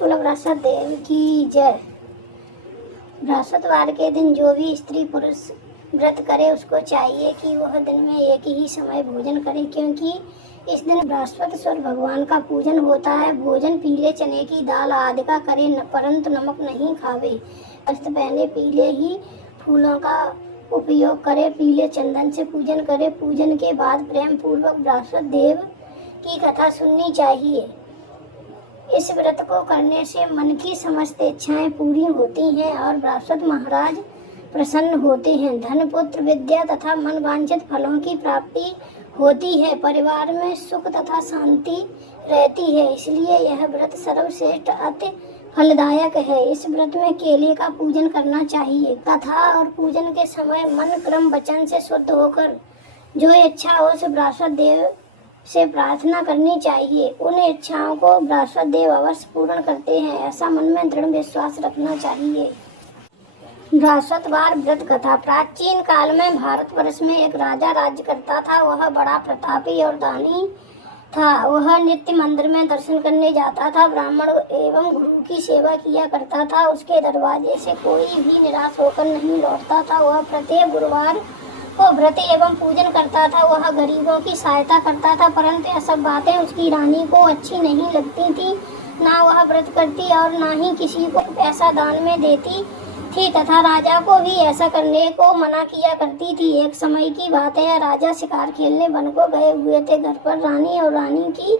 बोलो बृहस्पति देव की जय। बृहस्पतिवार के दिन जो भी स्त्री पुरुष व्रत करे उसको चाहिए कि वह दिन में एक ही समय भोजन करे, क्योंकि इस दिन बृहस्पतिश्वर भगवान का पूजन होता है। भोजन पीले चने की दाल आदि का करे, परंतु नमक नहीं खावे। वस्त्र पहने, पीले ही फूलों का उपयोग करे, पीले चंदन से पूजन करे। पूजन के बाद प्रेम पूर्वक बृहस्पति देव की कथा सुननी चाहिए। इस व्रत को करने से मन की समस्त इच्छाएं पूरी होती हैं और बृहस्पति महाराज प्रसन्न होते हैं। धन, पुत्र, विद्या तथा मन वांछित फलों की प्राप्ति होती है। परिवार में सुख तथा शांति रहती है। इसलिए यह व्रत सर्वश्रेष्ठ अति फलदायक है। इस व्रत में केले का पूजन करना चाहिए। कथा और पूजन के समय मन, क्रम, वचन से शुद्ध होकर जो इच्छा हो उसे बृहस्पति देव से प्रार्थना करनी चाहिए। उन इच्छाओं को बृहस्पति देव अवश्य पूर्ण करते हैं, ऐसा मन में दृढ़ विश्वास रखना चाहिए। बृहस्पतिवार व्रत कथा। प्राचीन काल में भारतवर्ष में एक राजा राज्य करता था। वह बड़ा प्रतापी और दानी था। वह नित्य मंदिर में दर्शन करने जाता था, ब्राह्मण एवं गुरु की सेवा किया करता था। उसके दरवाजे से कोई भी निराश होकर नहीं लौटता था। वह प्रत्येक गुरुवार को व्रत एवं पूजन करता था। वह गरीबों की सहायता करता था, परंतु यह सब बातें उसकी रानी को अच्छी नहीं लगती थी। ना वह व्रत करती और ना ही किसी को पैसा दान में देती थी तथा राजा को भी ऐसा करने को मना किया करती थी। एक समय की बात है, राजा शिकार खेलने वन को गए हुए थे। घर पर रानी और रानी की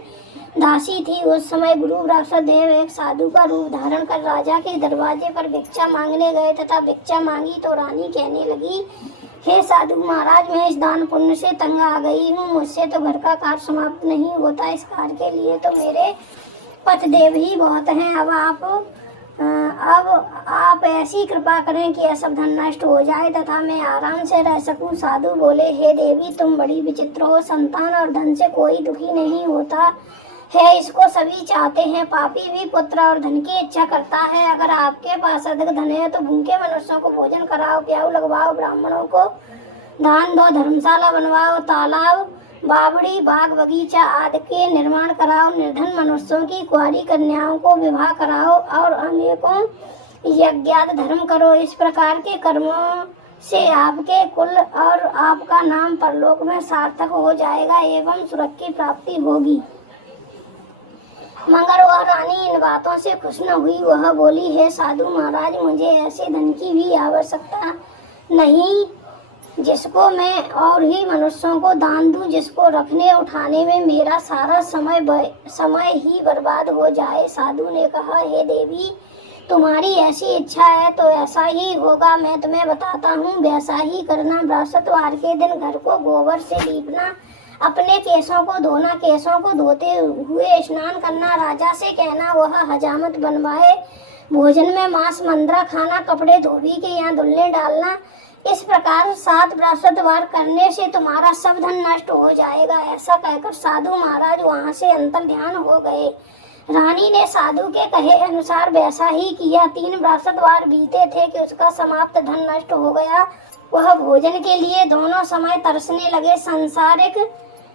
दासी थी। उस समय गुरु बृहस्पति देव एक साधु का रूप धारण कर राजा के दरवाजे पर भिक्षा मांगने गए तथा भिक्षा मांगी तो रानी कहने लगी, हे साधु महाराज, मैं इस दान पुण्य से तंग आ गई हूँ। मुझसे तो घर का कार्य समाप्त नहीं होता। इस कार्य के लिए तो मेरे पतिदेव ही बहुत हैं। अब आप ऐसी कृपा करें कि यह सब धन नष्ट हो जाए तथा मैं आराम से रह सकूं। साधु बोले, हे देवी, तुम बड़ी विचित्र हो। संतान और धन से कोई दुखी नहीं होता है, इसको सभी चाहते हैं। पापी भी पुत्र और धन की इच्छा करता है। अगर आपके पास अधिक धन है तो भूखे मनुष्यों को भोजन कराओ, प्याऊ लगवाओ, ब्राह्मणों को दान दो, धर्मशाला बनवाओ, तालाब, बावड़ी, बाग बगीचा आदि के निर्माण कराओ, निर्धन मनुष्यों की कुंवारी कन्याओं को विवाह कराओ और अनेकों यज्ञादि धर्म करो। इस प्रकार के कर्मों से आपके कुल और आपका नाम परलोक में सार्थक हो जाएगा एवं स्वर्ग की प्राप्ति होगी। मगर वह रानी इन बातों से खुश न हुई। वह बोली, हे साधु महाराज, मुझे ऐसे धन की भी आवश्यकता नहीं जिसको मैं और ही मनुष्यों को दान दूं, जिसको रखने उठाने में मेरा सारा समय ही बर्बाद हो जाए। साधु ने कहा, हे देवी, तुम्हारी ऐसी इच्छा है तो ऐसा ही होगा। मैं तुम्हें बताता हूँ, वैसा ही करना। बृहस्पतिवार के दिन घर को गोबर से लीपना, अपने केशों को धोना, केशों को धोते हुए स्नान करना, राजा से कहना वह हजामत बनवाए, भोजन में मांस मंद्रा खाना, कपड़े धोबी के यहाँ धुलने डालना। इस प्रकार 7 बृहस्पतिवार करने से तुम्हारा सब धन नष्ट हो जाएगा। ऐसा कहकर साधु महाराज वहाँ से अंतर ध्यान हो गए। रानी ने साधु के कहे अनुसार वैसा ही किया। 3 बृहस्पतिवार बीते थे कि उसका समाप्त धन नष्ट हो गया। वह भोजन के लिए दोनों समय तरसने लगे, सांसारिक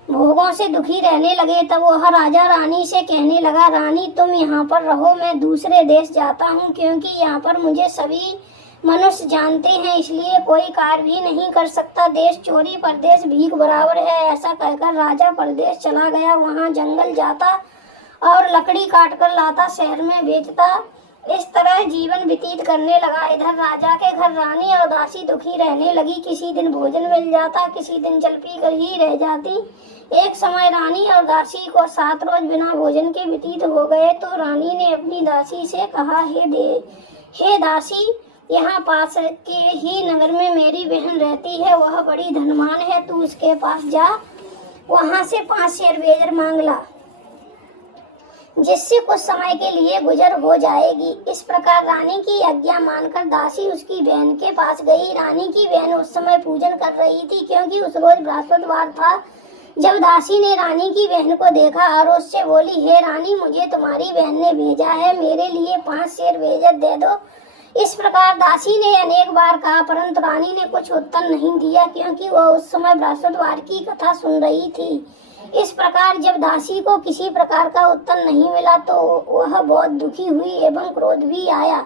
भोगों से दुखी रहने लगे। तब वह राजा रानी से कहने लगा, रानी, तुम यहाँ पर रहो, मैं दूसरे देश जाता हूँ, क्योंकि यहाँ पर मुझे सभी मनुष्य जानते हैं, इसलिए कोई कार्य भी नहीं कर सकता। देश चोरी परदेश भीख बराबर है। ऐसा कहकर राजा परदेश चला गया। वहाँ जंगल जाता और लकड़ी काट कर लाता, शहर में बेचता। इस तरह जीवन व्यतीत करने लगा। इधर राजा के घर रानी और दासी दुखी रहने लगी। किसी दिन भोजन मिल जाता, किसी दिन जल पी कर ही रह जाती। एक समय रानी और दासी को 7 रोज बिना भोजन के व्यतीत हो गए तो रानी ने अपनी दासी से कहा, हे दासी, यहाँ पास के ही नगर में मेरी बहन रहती है। वह बड़ी धनवान है, तू उसके पास जा, वहाँ से 5 शेर बेजर मांग ला, जिससे कुछ समय के लिए गुजर हो जाएगी। इस प्रकार रानी की आज्ञा मानकर दासी उसकी बहन के पास गई। रानी की बहन उस समय पूजन कर रही थी, क्योंकि उस रोज बृहस्पतिवार था। जब दासी ने रानी की बहन को देखा और उससे बोली, हे रानी, मुझे तुम्हारी बहन ने भेजा है, मेरे लिए 5 शेर बेजर दे दो। इस प्रकार दासी ने अनेक बार कहा, परंतु रानी ने कुछ उत्तर नहीं दिया, क्योंकि वह उस समय बृहस्पतिवार की कथा सुन रही थी। इस प्रकार जब दासी को किसी प्रकार का उत्तर नहीं मिला तो वह बहुत दुखी हुई एवं क्रोध भी आया,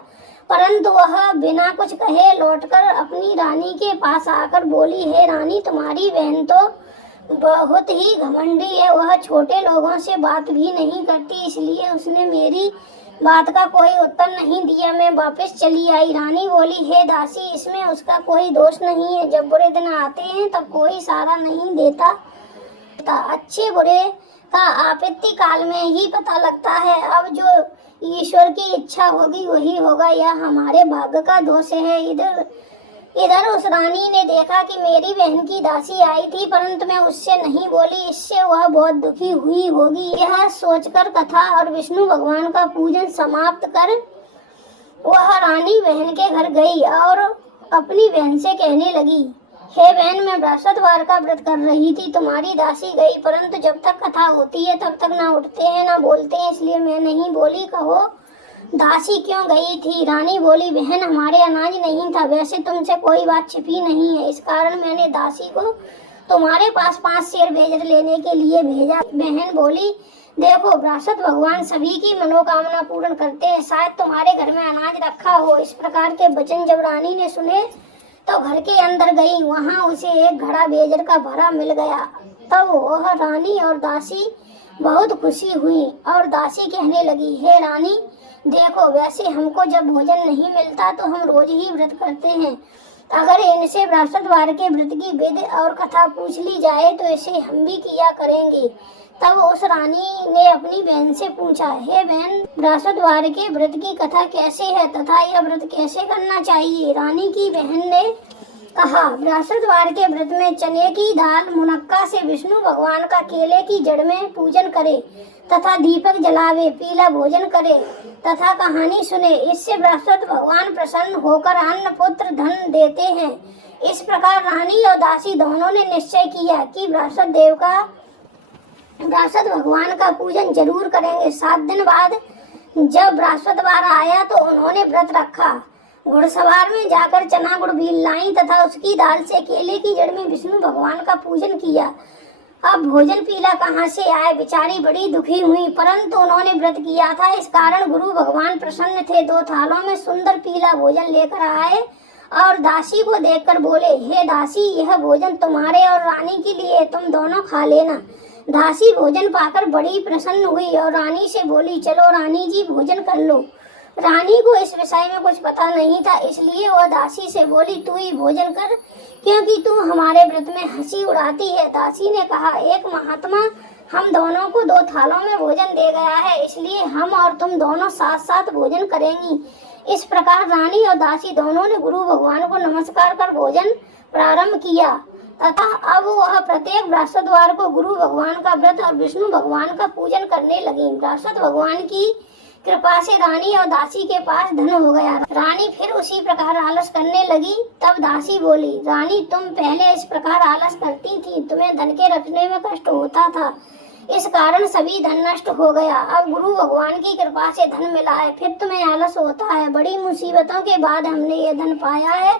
परंतु वह बिना कुछ कहे लौटकर अपनी रानी के पास आकर बोली, हे रानी, तुम्हारी बहन तो बहुत ही घमंडी है, वह छोटे लोगों से बात भी नहीं करती, इसलिए उसने मेरी बात का कोई उत्तर नहीं दिया, मैं वापस चली आई। रानी बोली, हे दासी, इसमें उसका कोई दोष नहीं है, जब बुरे दिन आते हैं तब कोई सहारा नहीं देता, अच्छे बुरे का आपत्ति काल में ही पता लगता है। अब जो ईश्वर की इच्छा होगी वही होगा, यह हमारे भाग्य का दोष है। इधर उस रानी ने देखा कि मेरी बहन की दासी आई थी, परंतु मैं उससे नहीं बोली, इससे वह बहुत दुखी हुई होगी। यह सोचकर कथा और विष्णु भगवान का पूजन समाप्त कर वह रानी बहन के घर गई और अपनी बहन से कहने लगी, हे बहन, मैं बृहस्पतिवार का व्रत कर रही थी, तुम्हारी दासी गई, परंतु जब तक कथा होती है तब तक ना उठते हैं ना बोलते हैं, इसलिए मैं नहीं बोली, कहो दासी क्यों गई थी? रानी बोली, बहन, हमारे अनाज नहीं था, वैसे तुमसे कोई बात छिपी नहीं है, इस कारण मैंने दासी को तुम्हारे पास 5 शेर भेज लेने के लिए भेजा। बहन बोली, देखो, बृहस्पति भगवान सभी की मनोकामना पूर्ण करते हैं, शायद तुम्हारे घर में अनाज रखा हो। इस प्रकार के वचन जब रानी ने सुने तो घर के अंदर गई, वहां उसे एक घड़ा बेजर का भरा मिल गया। तब वह रानी और दासी बहुत खुशी हुई और दासी कहने लगी, हे रानी, देखो, वैसे हमको जब भोजन नहीं मिलता तो हम रोज ही व्रत करते हैं, अगर इनसे बृहस्पतिवार के व्रत की विधि और कथा पूछ ली जाए तो इसे हम भी किया करेंगे। तब उस रानी ने अपनी बहन से पूछा, हे बहन, बृहस्पतिवार के व्रत की कथा कैसे है तथा यह व्रत कैसे करना चाहिए? रानी की बहन ने कहा, बृहस्पतिवार के व्रत में चने की दाल मुनक्का से विष्णु भगवान का केले की जड़ में पूजन करे तथा दीपक जलावे, पीला भोजन करे तथा कहानी सुने, इससे बृहस्पति भगवान प्रसन्न होकर अन्न पुत्र धन देते हैं। इस प्रकार रानी और दासी दोनों ने निश्चय किया कि बृहस्पति भगवान का पूजन जरूर करेंगे। 7 दिन बाद जब बृहस्पतिवार आया तो उन्होंने व्रत रखा, घुड़सवार में जाकर चना गुड़ भी लाई तथा उसकी दाल से केले की जड़ में विष्णु भगवान का पूजन किया। अब भोजन पीला कहाँ से आए? बेचारी बड़ी दुखी हुई, परंतु उन्होंने व्रत किया था, इस कारण गुरु भगवान प्रसन्न थे। 2 थालों में सुंदर पीला भोजन लेकर आए और दासी को देखकर बोले, हे दासी, यह भोजन तुम्हारे और रानी के लिए, तुम दोनों खा लेना। दासी भोजन पाकर बड़ी प्रसन्न हुई और रानी से बोली, चलो रानी जी, भोजन कर लो। रानी को इस विषय में कुछ पता नहीं था, इसलिए वह दासी से बोली, तू ही भोजन कर, क्योंकि तू हमारे व्रत में हंसी उड़ाती है। दासी ने कहा, एक महात्मा हम दोनों को 2 थालों में भोजन दे गया है, इसलिए हम और तुम दोनों साथ साथ भोजन करेंगी। इस प्रकार रानी और दासी दोनों ने गुरु भगवान को नमस्कार कर भोजन प्रारंभ किया तथा अब वह प्रत्येक बृहस्पतिवार को गुरु भगवान का व्रत और विष्णु भगवान का पूजन करने लगी। बृहस्पति भगवान की कृपा से रानी और दासी के पास धन हो गया। रानी फिर उसी प्रकार आलस करने लगी। तब दासी बोली, रानी, तुम पहले इस प्रकार आलस करती थी, तुम्हें धन के रखने में कष्ट होता था, इस कारण सभी धन नष्ट हो गया। अब गुरु भगवान की कृपा से धन मिला है, फिर तुम्हें आलस होता है। बड़ी मुसीबतों के बाद हमने ये धन पाया है,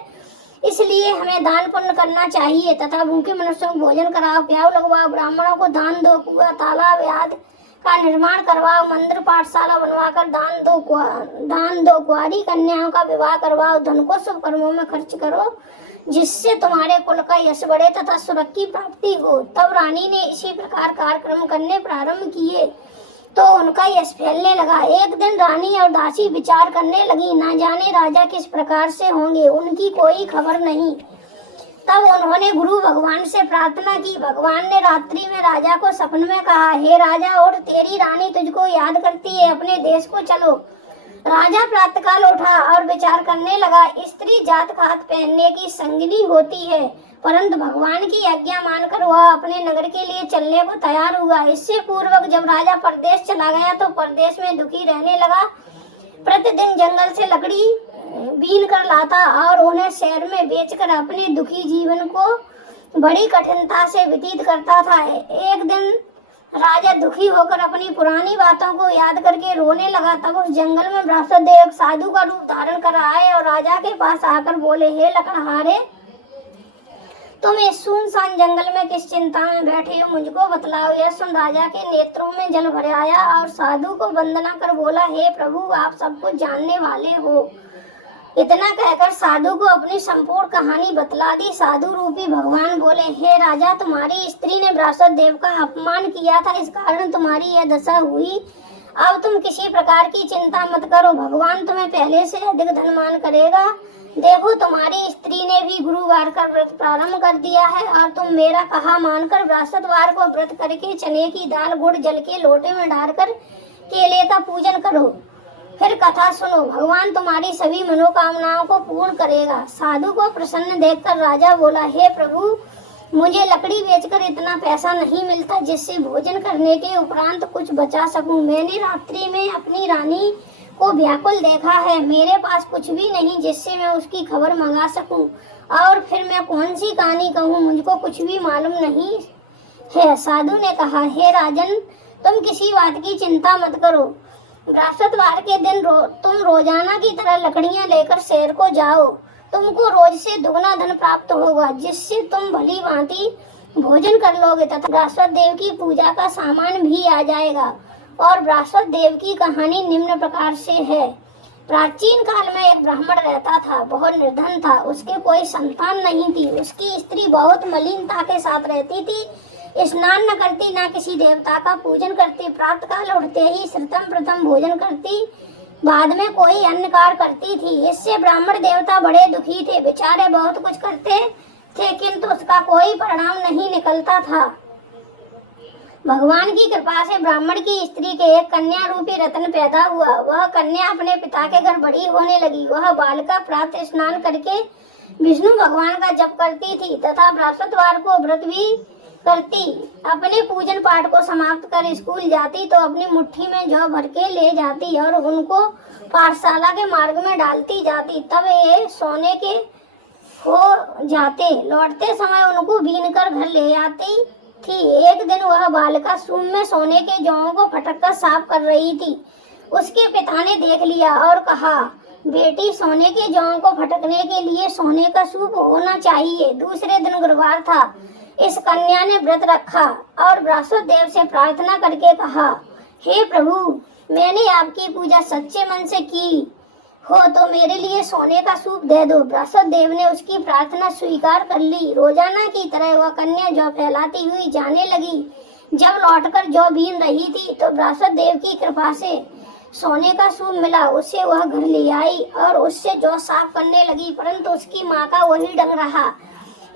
इसलिए हमें दान पुण्य करना चाहिए तथा भूखे मनुष्यों को भोजन कराओ, प्याऊ लगवाओ, ब्राह्मणों को दान दो, कुआं तालाब आदि का निर्माण करवाओ, मंदिर पाठशाला बनवाकर दान दो, कुंवारी कन्याओं का विवाह करवाओ, धन को शुभ कर्मों में खर्च करो, जिससे तुम्हारे कुल का यश बढ़े तथा सुरक्षा की प्राप्ति हो। तब रानी ने इसी प्रकार कार्यक्रम करने प्रारंभ किए तो उनका यश फैलने लगा। एक दिन रानी और दासी विचार करने लगी, ना जाने राजा किस प्रकार से होंगे, उनकी कोई खबर नहीं। तब उन्होंने गुरु भगवान से प्रार्थना की। भगवान ने रात्रि में राजा को सपन में कहा, हे राजा, उठ, तेरी रानी तुझको याद करती है, अपने देश को चलो। राजा प्रातःकाल उठा और विचार करने लगा, स्त्री जात खात पहनने की संगिनी होती है, परंतु भगवान की आज्ञा मानकर वह अपने नगर के लिए चलने को तैयार हुआ। इससे पूर्वक जब राजा परदेश चला गया तो परदेश में दुखी रहने लगा। प्रतिदिन जंगल से लकड़ी बीन कर लाता और उन्हें शहर में बेचकर अपने दुखी जीवन को बड़ी कठिनता से व्यतीत करता था। एक दिन राजा दुखी होकर अपनी पुरानी बातों को याद करके रोने लगा। तब उस जंगल में बृहस्पति देव एक साधु का रूप धारण कर आए और राजा के पास आकर बोले, हे लकड़हारे, तुम इस सुनसान जंगल में किस चिंता में बैठे हो, मुझको बतलाओ। यह सुन राजा के नेत्रों में जल भर आया और साधु को वंदना कर बोला, हे प्रभु, आप सब कुछ जानने वाले हो। इतना कहकर साधु को अपनी संपूर्ण कहानी बतला दी। साधु रूपी भगवान बोले, हे राजा, तुम्हारी स्त्री ने बृहस्पति देव का अपमान किया था, इस कारण तुम्हारी यह दशा हुई। अब तुम किसी प्रकार की चिंता मत करो, भगवान तुम्हें पहले से अधिक धनवान करेगा। देखो, तुम्हारी स्त्री ने भी गुरुवार का व्रत प्रारंभ कर दिया है और तुम मेरा कहा मानकर बृहस्पतिवार को व्रत करके चने की दाल गुड़ जल के लोटे में डालकर केले का पूजन करो। फिर कथा सुनो, भगवान तुम्हारी सभी मनोकामनाओं को पूर्ण करेगा। साधु को प्रसन्न देखकर राजा बोला, हे प्रभु, मुझे लकड़ी बेचकर इतना पैसा नहीं मिलता जिससे भोजन करने के उपरांत कुछ बचा सकूं। मैंने रात्रि में अपनी रानी को व्याकुल देखा है, मेरे पास कुछ भी नहीं जिससे मैं उसकी खबर मंगा सकूं। और फिर मैं कौन सी कहानी कहूँ, मुझको कुछ भी मालूम नहीं है। साधु ने कहा, हे राजन, तुम किसी बात की चिंता मत करो। बृहस्पतिवार के दिन तुम रोजाना की तरह लकड़ियां लेकर शहर को जाओ। तुमको रोज से दुगना धन प्राप्त होगा, जिससे तुम भली भांति भोजन कर लोगे तथा बृहस्पति देव की पूजा का सामान भी आ जाएगा। और बृहस्पति देव की कहानी निम्न प्रकार से है। प्राचीन काल में एक ब्राह्मण रहता था, बहुत निर्धन था, उसके कोई संतान नहीं थी। उसकी स्त्री बहुत मलिनता के साथ रहती थी, स्नान न करती, न किसी देवता का पूजन करती, प्रातः काल उठते ही श्रुतम प्रथम भोजन करती, बाद में कोई अन्य कार्य करती थी। इससे ब्राह्मण देवता बड़े दुखी थे, बेचारे बहुत कुछ करते थे किंतु उसका कोई परिणाम नहीं निकलता था। भगवान की कृपा से ब्राह्मण की स्त्री के एक कन्या रूपी रत्न पैदा हुआ। वह कन्या अपने पिता के घर बड़ी होने लगी। वह बालिका प्रातः स्नान करके विष्णु भगवान का जप करती थी तथा बृहस्पतिवार को व्रत भी करती। अपने पूजन पाठ को समाप्त कर स्कूल जाती तो अपनी मुट्ठी में जौ भर के ले जाती और उनको पाठशाला के मार्ग में डालती जाती। तब ये सोने के हो जाते, लौटते समय उनको बीन कर घर ले आती थी। एक दिन वह बालिका सूम में सोने के जौं को फटक कर साफ कर रही थी। उसके पिता ने देख लिया और कहा, बेटी, सोने के जौं को फटकने के लिए सोने का सूप होना चाहिए। दूसरे दिन गुरुवार था। इस कन्या ने व्रत रखा और बृहस्पति देव से प्रार्थना करके कहा, हे प्रभु, मैंने आपकी पूजा सच्चे मन से की हो तो मेरे लिए सोने का सूप दे दो। बृहस्पति देव ने उसकी प्रार्थना स्वीकार कर ली। रोजाना की तरह वह कन्या जौ फैलाती हुई जाने लगी। जब लौटकर जौ बीन रही थी तो बृहस्पति देव की कृपा से सोने का सूप मिला। उसे वह घर ले आई और उससे जौ साफ करने लगी, परंतु उसकी माँ का वही ढंग रहा।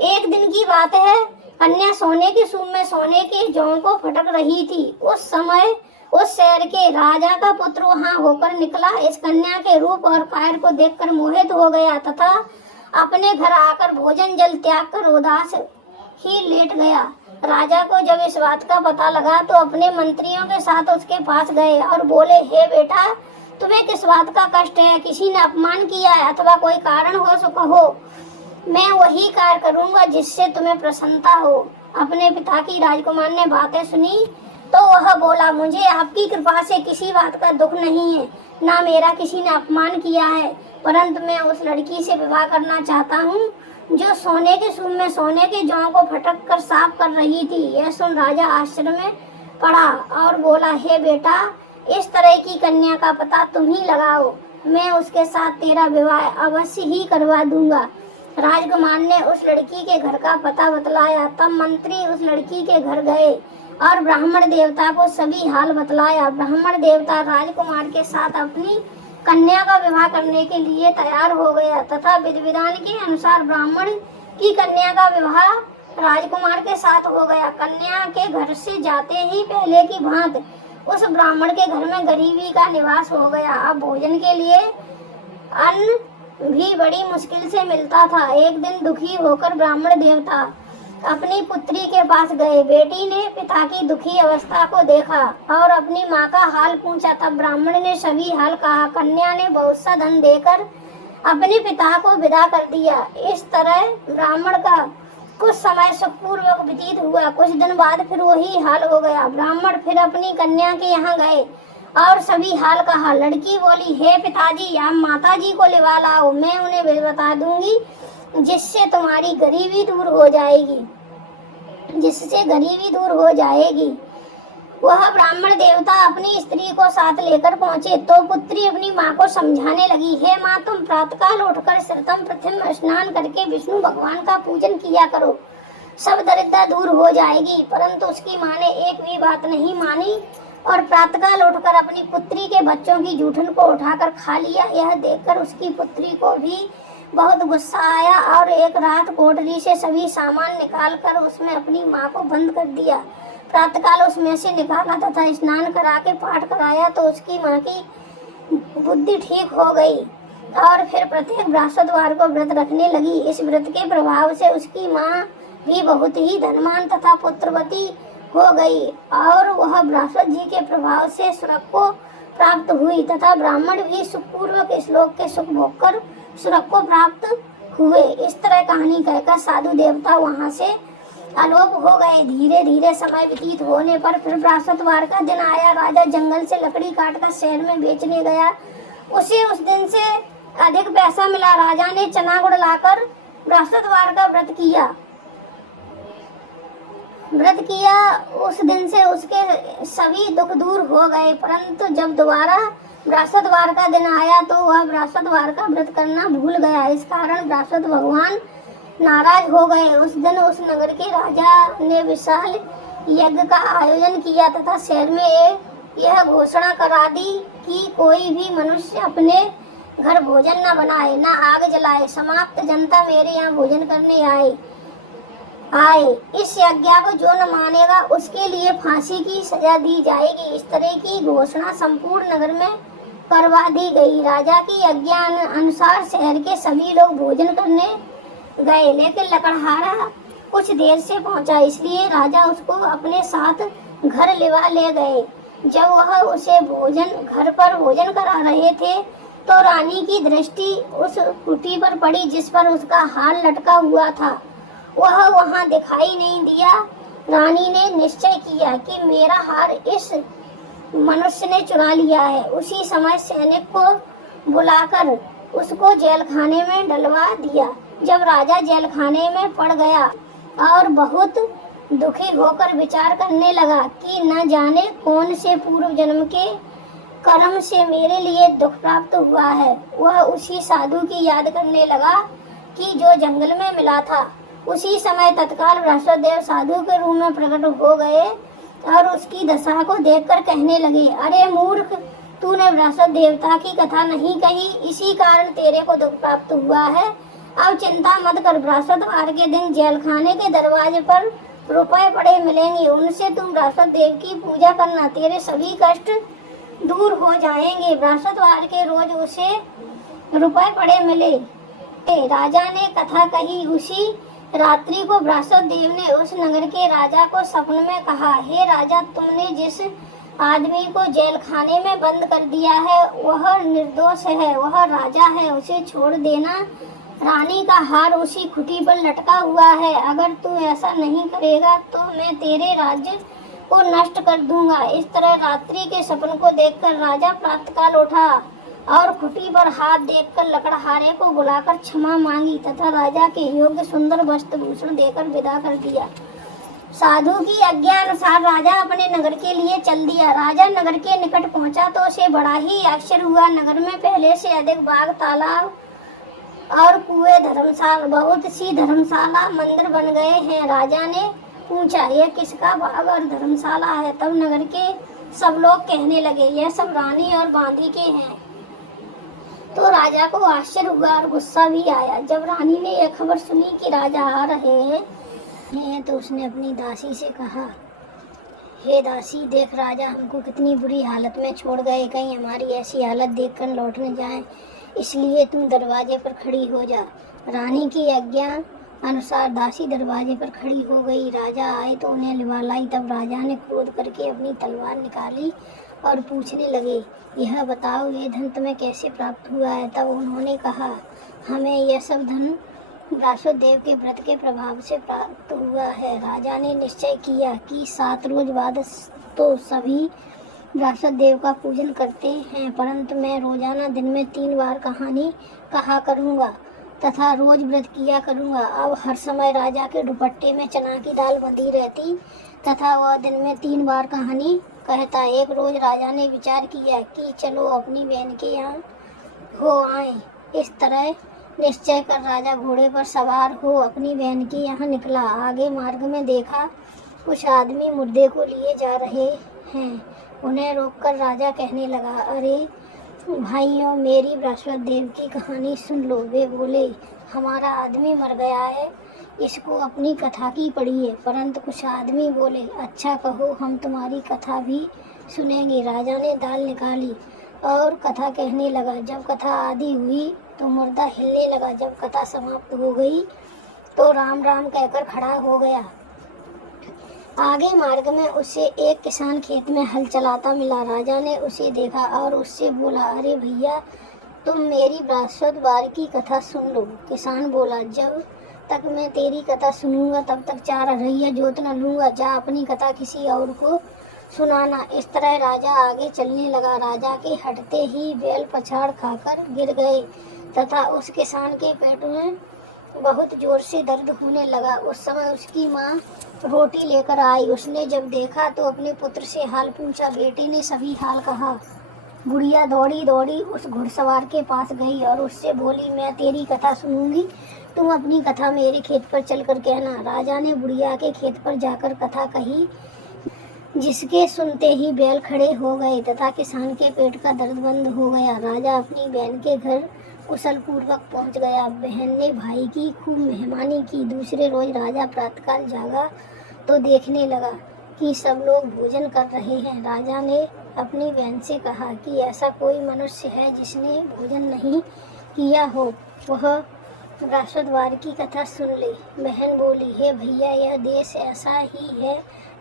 एक दिन की बात है, कन्या सोने के सूप में सोने के जौ को फटक रही थी। उस समय उस शहर के राजा का पुत्र वहां होकर निकला। इस कन्या के रूप और कायर को देखकर मोहित हो गया तथा अपने घर आकर भोजन जल त्याग कर उदास ही लेट गया। राजा को जब इस बात का पता लगा तो अपने मंत्रियों के साथ उसके पास गए और बोले, हे बेटा, तुम्हें किस बात का कष्ट है? किसी ने अपमान किया है अथवा कोई कारण हो सो कहो, मैं वही कार्य करूंगा जिससे तुम्हें प्रसन्नता हो। अपने पिता की राजकुमार ने बातें सुनी तो वह बोला, मुझे आपकी कृपा से किसी बात का दुख नहीं है, ना मेरा किसी ने अपमान किया है, परंतु मैं उस लड़की से विवाह करना चाहता हूँ जो सोने के सूप में सोने के जौ को फटक कर साफ कर रही थी। यह सुन राजा आश्चर्य में पड़ा और बोला, हे बेटा, इस तरह की कन्या का पता तुम ही लगाओ, मैं उसके साथ तेरा विवाह अवश्य ही करवा दूंगा। राजकुमार ने उस लड़की के घर का पता बतलाया। तब मंत्री उस लड़की के घर गए और ब्राह्मण देवता को सभी हाल बतलाया। ब्राह्मण देवता राजकुमार के साथ अपनी कन्या का विवाह करने के लिए तैयार हो गया तथा विधि विधान के अनुसार ब्राह्मण की कन्या का विवाह राजकुमार के साथ हो गया। कन्या के घर से जाते ही पहले की भांति उस ब्राह्मण के घर में गरीबी का निवास हो गया। अब भोजन के लिए अन्न भी बड़ी मुश्किल से मिलता था। एक दिन दुखी होकर ब्राह्मण देवता अपनी पुत्री के पास गए। बेटी ने पिता की दुखी अवस्था को देखा और अपनी माँ का हाल पूछा। तब ब्राह्मण ने सभी हाल कहा। कन्या ने बहुत सा धन देकर अपने पिता को विदा कर दिया। इस तरह ब्राह्मण का कुछ समय सुखपूर्वक व्यतीत हुआ। कुछ दिन बाद फिर वही हाल हो गया। ब्राह्मण फिर अपनी कन्या के यहाँ गए और सभी हाल कहा। लड़की बोली, हे पिताजी, आप माताजी को लिवा लाओ, मैं उन्हें बता दूंगी जिससे तुम्हारी गरीबी दूर हो जाएगी, जिससे गरीबी दूर हो जाएगी। वह ब्राह्मण देवता अपनी स्त्री को साथ लेकर पहुंचे तो पुत्री अपनी माँ को समझाने लगी, हे माँ, तुम प्रातःकाल उठकर सर्वप्रथम प्रथम स्नान करके विष्णु भगवान का पूजन किया करो, सब दरिद्रता दूर हो जाएगी। परंतु उसकी माँ ने एक भी बात नहीं मानी और प्रातःकाल उठकर अपनी पुत्री के बच्चों की जूठन को उठाकर खा लिया। यह देखकर उसकी पुत्री को भी बहुत गुस्सा आया और एक रात कोठरी से सभी सामान निकालकर उसमें अपनी माँ को बंद कर दिया। प्रातःकाल उसमें से निकाला तथा स्नान करा के पाठ कराया तो उसकी माँ की बुद्धि ठीक हो गई और फिर प्रत्येक बृहस्पतिवार को व्रत रखने लगी। इस व्रत के प्रभाव से उसकी माँ भी बहुत ही धनवान तथा पुत्रवती हो गई और वह बृहस्पति जी के प्रभाव से स्वर्ग को प्राप्त हुई तथा ब्राह्मण भी सुखपूर्वक श्लोक के सुख भोग कर स्वर्ग को प्राप्त हुए। इस तरह कहानी कहकर साधु देवता वहां से अलोप हो गए। धीरे धीरे समय व्यतीत होने पर फिर बृहस्पतिवार का दिन आया। राजा जंगल से लकड़ी काटकर शहर में बेचने गया। उसे उस दिन से अधिक पैसा मिला। राजा ने चना गुड़ लाकर बृहस्पतिवार का व्रत किया। उस दिन से उसके सभी दुख दूर हो गए। परंतु जब दोबारा बृहस्पतिवार का दिन आया तो वह बृहस्पतिवार का व्रत करना भूल गया। इस कारण बृहस्पति भगवान नाराज हो गए। उस दिन उस नगर के राजा ने विशाल यज्ञ का आयोजन किया तथा शहर में यह घोषणा करा दी कि कोई भी मनुष्य अपने घर भोजन न बनाए, न आग जलाए। समाप्त जनता मेरे यहाँ भोजन करने आए। इस यज्ञ को जो न मानेगा उसके लिए फांसी की सजा दी जाएगी। इस तरह की घोषणा संपूर्ण नगर में करवा दी गई। राजा की आज्ञा अनुसार शहर के सभी लोग भोजन करने गए, लेकिन लकड़हारा कुछ देर से पहुंचा, इसलिए राजा उसको अपने साथ घर ले गए। जब वह उसे घर पर भोजन करा रहे थे तो रानी की दृष्टि उस कुटी पर पड़ी जिस पर उसका हार लटका हुआ था। वह वहां दिखाई नहीं दिया। रानी ने निश्चय किया कि मेरा हार इस मनुष्य ने चुरा लिया है। उसी समय सैनिक को बुलाकर उसको जेल खाने में डलवा दिया। जब राजा जेल खाने में पड़ गया और बहुत दुखी होकर विचार करने लगा कि न जाने कौन से पूर्व जन्म के कर्म से मेरे लिए दुख प्राप्त हुआ है, वह उसी साधु की याद करने लगा कि जो जंगल में मिला था। उसी समय तत्काल बृहस्पति देव साधु के रूप में प्रकट हो गए और उसकी दशा को देखकर कहने लगे, अरे मूर्ख, तूने बृहस्पति देवता की कथा नहीं कही, इसी कारण तेरे को दुख प्राप्त हुआ है। अब चिंता मत कर, बृहस्पतिवार के दिन जेल खाने के दरवाजे पर रुपए पड़े मिलेंगे, उनसे तुम बृहस्पति देव की पूजा करना, तेरे सभी कष्ट दूर हो जाएंगे। बृहस्पतिवार के रोज उसे रुपए पड़े मिले। राजा ने कथा कही। उसी रात्रि को बृहस्पति देव ने उस नगर के राजा को सपने में कहा, हे राजा, तुमने जिस आदमी को जेल खाने में बंद कर दिया है वह निर्दोष है, वह राजा है, उसे छोड़ देना। रानी का हार उसी खुटी पर लटका हुआ है। अगर तू ऐसा नहीं करेगा तो मैं तेरे राज्य को नष्ट कर दूंगा। इस तरह रात्रि के सपन को देखकर राजा प्रातःकाल उठा और खुटी पर हाथ देखकर लकड़हारे को बुलाकर क्षमा मांगी तथा राजा के योग्य सुंदर वस्त्र भूषण देकर विदा कर दिया। साधु की आज्ञा अनुसार राजा अपने नगर के लिए चल दिया। राजा नगर के निकट पहुंचा तो उसे बड़ा ही आश्चर्य हुआ। नगर में पहले से अधिक बाग, तालाब और कुएं, धर्मशाला, बहुत सी धर्मशाला, मंदिर बन गए हैं। राजा ने पूछा, यह किसका बाग और धर्मशाला है? तब नगर के सब लोग कहने लगे, यह सब रानी और बांदी के हैं। तो राजा को आश्चर्य हुआ और गुस्सा भी आया। जब रानी ने यह खबर सुनी कि राजा आ रहे हैं तो उसने अपनी दासी से कहा, हे दासी, देख राजा हमको कितनी बुरी हालत में छोड़ गए, कहीं हमारी ऐसी हालत देखकर लौट न जाएं, इसलिए तुम दरवाजे पर खड़ी हो जा। रानी की आज्ञा अनुसार दासी दरवाजे पर खड़ी हो गई। राजा आए तो उन्हें लिवा लाई। तब राजा ने क्रोध करके अपनी तलवार निकाली और पूछने लगे, यह बताओ, ये धन तुम्हें कैसे प्राप्त हुआ है? तब उन्होंने कहा, हमें यह सब धन बृहस्पति देव के व्रत के प्रभाव से प्राप्त हुआ है। राजा ने निश्चय किया कि 7 रोज बाद तो सभी बृहस्पति देव का पूजन करते हैं, परंतु मैं रोजाना दिन में 3 बार कहानी कहा करूँगा। तथा रोज व्रत किया करूँगा। अब हर समय राजा के दुपट्टे में चना की दाल बंधी रहती तथा वह दिन में 3 बार कहानी कहता। एक रोज राजा ने विचार किया कि चलो अपनी बहन के यहाँ हो आए। इस तरह निश्चय कर राजा घोड़े पर सवार हो अपनी बहन के यहाँ निकला। आगे मार्ग में देखा कुछ आदमी मुर्दे को लिए जा रहे हैं। उन्हें रोककर राजा कहने लगा, अरे भाइयों, मेरी बृहस्पति देव की कहानी सुन लो। वे बोले, हमारा आदमी मर गया है, इसको अपनी कथा की पढ़िए। परंतु कुछ आदमी बोले, अच्छा कहो, हम तुम्हारी कथा भी सुनेंगे। राजा ने दाल निकाली और कथा कहने लगा। जब कथा आदि हुई तो मुर्दा हिलने लगा। जब कथा समाप्त हो गई तो राम राम कहकर खड़ा हो गया। आगे मार्ग में उसे एक किसान खेत में हल चलाता मिला। राजा ने उसे देखा और उससे बोला, अरे भैया, तुम मेरी बृहस्पतिवार की कथा सुन लो। किसान बोला, जब तक मैं तेरी कथा सुनूंगा तब तक 4 अरैया जोत न लूँगा। जा अपनी कथा किसी और को सुनाना। इस तरह राजा आगे चलने लगा। राजा के हटते ही बैल पछाड़ खाकर गिर गए तथा उस किसान के पेट में बहुत जोर से दर्द होने लगा। उस समय उसकी माँ रोटी लेकर आई। उसने जब देखा तो अपने पुत्र से हाल पूछा। बेटे ने सभी हाल कहा। बुढ़िया दौड़ी दौड़ी उस घुड़सवार के पास गई और उससे बोली, मैं तेरी कथा सुनूंगी, तुम अपनी कथा मेरे खेत पर चलकर कहना। राजा ने बुढ़िया के खेत पर जाकर कथा कही, जिसके सुनते ही बैल खड़े हो गए तथा किसान के पेट का दर्द बंद हो गया। राजा अपनी बहन के घर कुशल पूर्वक पहुंच गया। बहन ने भाई की खूब मेहमानी की। दूसरे रोज राजा प्रातःकाल जागा तो देखने लगा कि सब लोग भोजन कर रहे हैं। राजा ने अपनी बहन से कहा कि ऐसा कोई मनुष्य है जिसने भोजन नहीं किया हो, वह बृहस्पतिवार की कथा सुन ले। बहन बोली, हे भैया, यह देश ऐसा ही है।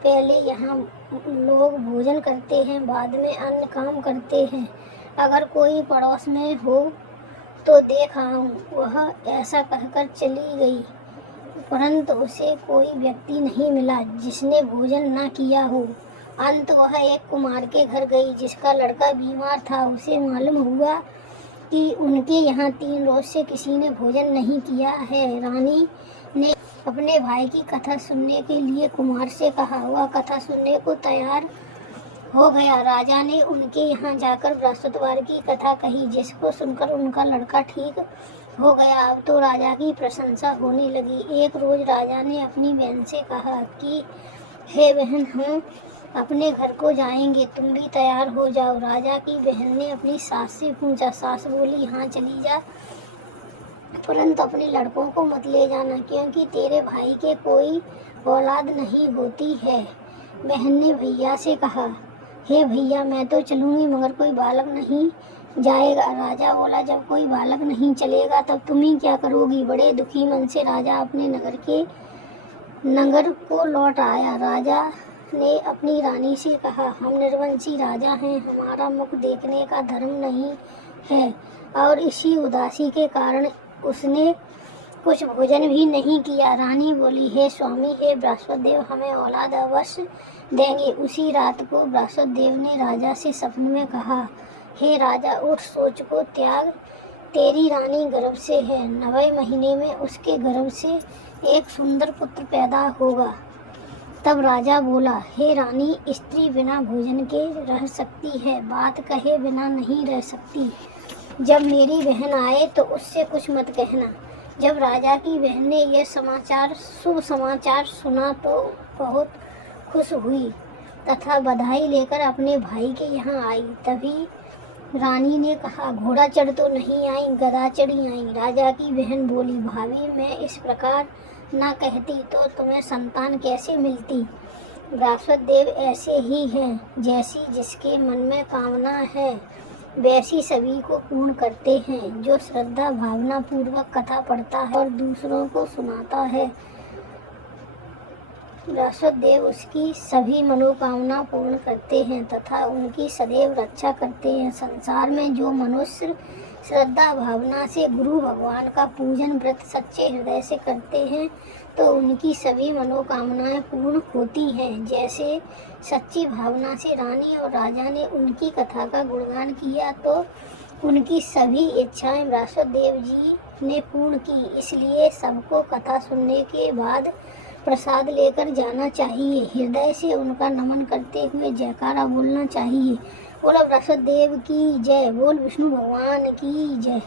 पहले यहाँ लोग भोजन करते हैं, बाद में अन्य काम करते हैं। अगर कोई पड़ोस में हो तो देख आऊं। वह ऐसा कहकर चली गई, परंतु उसे कोई व्यक्ति नहीं मिला जिसने भोजन न किया हो। अंत वह एक कुमार के घर गई जिसका लड़का बीमार था। उसे मालूम हुआ कि उनके यहाँ 3 रोज से किसी ने भोजन नहीं किया है। रानी ने अपने भाई की कथा सुनने के लिए कुमार से कहा। वह कथा सुनने को तैयार हो गया। राजा ने उनके यहाँ जाकर बृहस्पतिवार की कथा कही, जिसको सुनकर उनका लड़का ठीक हो गया। अब तो राजा की प्रशंसा होने लगी। एक रोज राजा ने अपनी बहन से कहा कि हे बहन, हम अपने घर को जाएंगे, तुम भी तैयार हो जाओ। राजा की बहन ने अपनी सास से पूछा। सास बोली, हाँ चली जा, परंतु अपने लड़कों को मत ले जाना, क्योंकि तेरे भाई के कोई औलाद नहीं होती है। बहन ने भैया से कहा, हे भैया, मैं तो चलूँगी, मगर कोई बालक नहीं जाएगा। राजा बोला, जब कोई बालक नहीं चलेगा तब तुम ही क्या करोगी। बड़े दुखी मन से राजा अपने नगर को लौट आया। राजा ने अपनी रानी से कहा, हम निर्वंशी राजा हैं, हमारा मुख देखने का धर्म नहीं है। और इसी उदासी के कारण उसने कुछ भोजन भी नहीं किया। रानी बोली, हे स्वामी, हे बृहस्पति देव, हमें औलाद अवश्य देंगे। उसी रात को बृहस्पति देव ने राजा से सपने में कहा, हे राजा, उठ, सोच को त्याग, तेरी रानी गर्भ से है। 9वें महीने में उसके गर्भ से एक सुंदर पुत्र पैदा होगा। तब राजा बोला, हे रानी, स्त्री बिना भोजन के रह सकती है, बात कहे बिना नहीं रह सकती। जब मेरी बहन आए तो उससे कुछ मत कहना। जब राजा की बहन ने यह शुभ समाचार सुना तो बहुत खुश हुई तथा बधाई लेकर अपने भाई के यहाँ आई। तभी रानी ने कहा, घोड़ा चढ़ तो नहीं आई, गधा चढ़ी आई। राजा की बहन बोली, भाभी, मैं इस प्रकार ना कहती तो तुम्हें संतान कैसे मिलती। बृहस्पति देव ऐसे ही हैं, जैसी जिसके मन में कामना है वैसी सभी को पूर्ण करते हैं। जो श्रद्धा भावना पूर्वक कथा पढ़ता है और दूसरों को सुनाता है, बृहस्पति देव उसकी सभी मनोकामना पूर्ण करते हैं तथा उनकी सदैव रक्षा करते हैं। संसार में जो मनुष्य श्रद्धा भावना से गुरु भगवान का पूजन व्रत सच्चे हृदय से करते हैं तो उनकी सभी मनोकामनाएं पूर्ण होती हैं। जैसे सच्ची भावना से रानी और राजा ने उनकी कथा का गुणगान किया तो उनकी सभी इच्छाएं बृहस्पति देव जी उसने पूर्ण की, इसलिए सबको कथा सुनने के बाद प्रसाद लेकर जाना चाहिए। हृदय से उनका नमन करते हुए जयकारा बोलना चाहिए। बोलो बृहस्पति देव की जय, बोल विष्णु भगवान की जय।